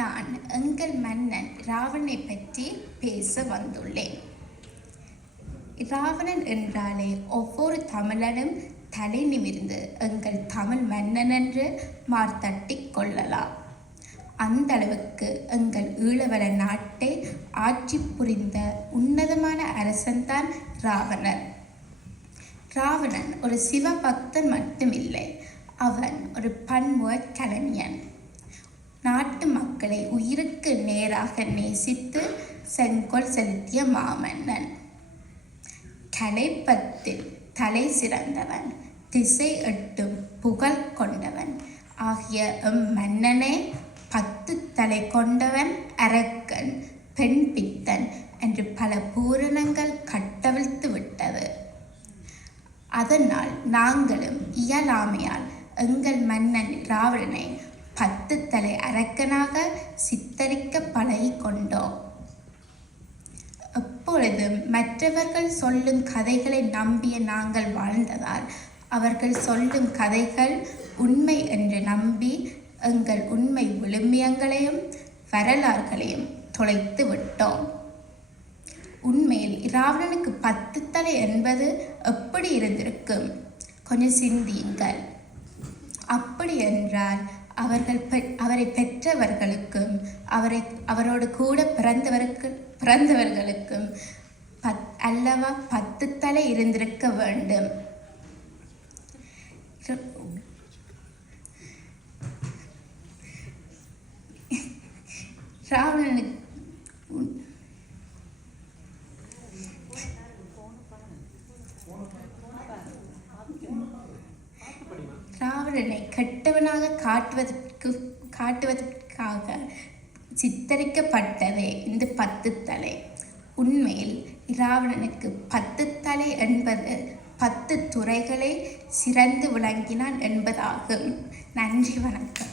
நான் எங்கள் மன்னன் ராவணனை பற்றி பேச வந்துள்ளேன். ராவணன் என்றாலே ஒவ்வொரு தமிழனும் தலை நிமிர்ந்து எங்கள் தமிழ் மன்னன் என்று மார்த்தட்டிக் கொள்ளலாம். அந்த அளவுக்கு எங்கள் ஈழவர நாட்டை ஆட்சி புரிந்த உன்னதமான அரசன்தான் ராவணன். ராவணன் ஒரு சிவபக்தன் மட்டுமில்லை, அவன் ஒரு பன்முக கலைஞன். நாட்டு மக்களை உயிருக்கு நேராக நேசித்து செங்கோல் செலுத்திய மாமன்னன். கலைப்பத்தில் தலை சிறந்தவன், திசை எட்டும் புகழ் கொண்டவன் ஆகிய மன்னனே 10 தலை கொண்டவன், அரக்கன், பெண் பித்தன் என்று பல பூரணங்கள் கட்டவிழ்த்து விட்டது. அதனால் நாங்களும் இயலாமையால் எங்கள் மன்னன் ராவணனை 10 தலை அரக்கனாக சித்தரிக்க பழகி கொண்டோம். எப்பொழுதும் மற்றவர்கள் சொல்லும் கதைகளை நம்பிய நாங்கள் வாழ்ந்ததால் அவர்கள் சொல்லும் கதைகள் உண்மை என்று நம்பி எங்கள் உண்மை விழுமியங்களையும் வரலாறுகளையும் தொலைத்து விட்டோம். உண்மையில் ராவணனுக்கு 10 தலை என்பது எப்படி இருந்திருக்கும்? கொஞ்சம் சிந்தியுங்கள். அப்படி என்றால் அவரை பெற்றவர்களுக்கும் அவரோடு கூட பிறந்தவர்களுக்கும் அல்லவா 10 தலை இருந்திருக்க வேண்டும். ராவணனை கெட்டவனாக காட்டுவதற்காக சித்தரிக்கப்பட்டதே இந்த 10 தலை. உண்மையில் ராவணனுக்கு 10 தலை என்பது 10 துறைகளை சிறந்து விளங்கினான் என்பதாகும். நன்றி, வணக்கம்.